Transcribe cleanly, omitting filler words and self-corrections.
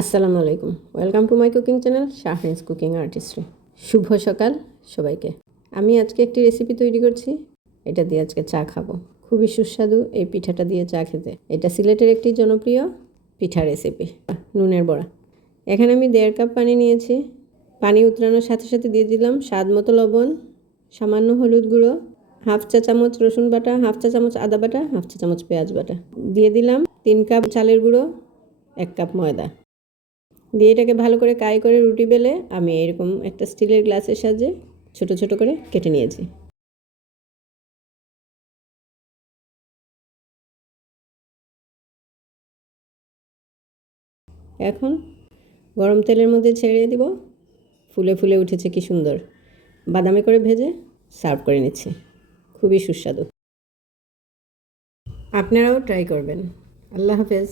আসসালামু আলাইকুম, welcome to my cooking channel Shahrin's cooking artistry. শুভ সকাল সবাইকে। আমি আজকে একটি রেসিপি তৈরি করছি, এটা দিয়ে আজকে চা খাবো। খুবই সুস্বাদু এই পিঠাটা দিয়ে চা খেতে। এটা সিলেটের একটি জনপ্রিয় পিঠা রেসিপি, নুনের বড়া। এখানে আমি 1.5 কাপ পানি নিয়েছি। পানি উতরানোর সাথে সাথে দিয়ে দিলাম স্বাদ মতো লবণ, সামান্য হলুদ গুঁড়ো, হাফ চা চামচ রসুন বাটা, হাফ চা চামচ আদা বাটা, হাফ চা চামচ পেঁয়াজ বাটা। দিয়ে দিলাম 3 কাপ চালের গুঁড়ো, 1 কাপ ময়দা। দিয়ে এটাকে ভালো করে কাই করে রুটি বেলে আমি এরকম একটা স্টিলের গ্লাসের সাহায্যে ছোট ছোট করে কেটে নিয়েছি। এখন গরম তেলের মধ্যে ছেড়ে দিব। ফুলে ফুলে উঠেছে, কি সুন্দর বাদামি করে ভেজে সার্ভ করে নিচ্ছি। খুবই সুস্বাদু, আপনারাও ট্রাই করবেন। আল্লাহ হাফেজ।